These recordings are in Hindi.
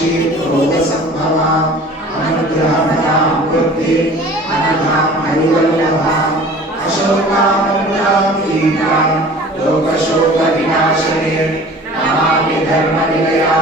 मीनाक्षी रोगसंभवा अनुग्रहमयां वृद्धि अनघां हरिवल्लभां अशोकामृतां कीर्तां लोकशोकविनाशिनी नमामि धर्मनिलयां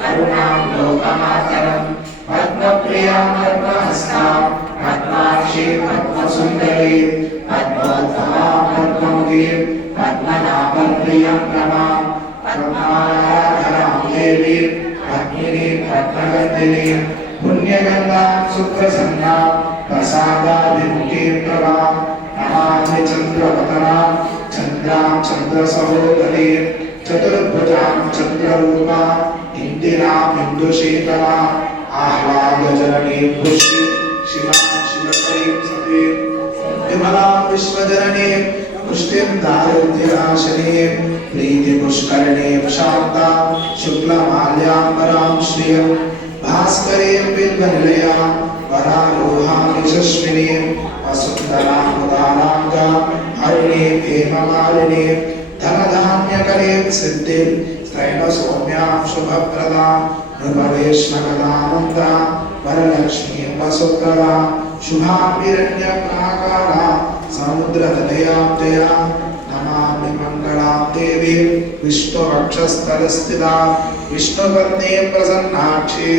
करुणां लोकमातरं पद्मप्रियां पद्महस्तां पद्माक्षीं पद्मसुन्दरीं पद्मोत्तमां पद्ममुखीं पद्मनाभप्रियं नमामि पद्माराधनां देवीं पद्मिनीं पद्मगन्धिनीं पुण्यगन्धां सुप्रसन्नां प्रसादाभिमुखीं प्रभां नमामि चन्द्रवदनां चन्द्रां चन्द्रसहोदरीं चतुर्भुजां चन्द्ररूपां इन्दिरां इन्दुशीतलां आह्लादजननीं पुष्टिं शिवां शिवकरीं सतीं विमलां विश्वजननीं पुष्टिं दारिद्र्यनाशिनीं प्रीतिपुष्करिणीं शान्तां शुक्लमाल्याम्बरां श्रियं भास्करीं बिल्वनिलयां वरारोहां यशस्विनीं वसुन्धरां उदाराङ्गां हरिणीं हेममालिनीं धनधान्यकरीं सिद्धिं त्रैलोक्यसौम्यां शुभप्रदां नृपवेश्मकदानन्दां वरलक्ष्मीं वसुप्रदां शुभां हिरण्यप्राकारां समुद्रतनयां जयां नमामि मङ्गलां देवीं विष्णुवक्षस्थलस्थितां विष्णुपत्नीं प्रसन्नाक्षीं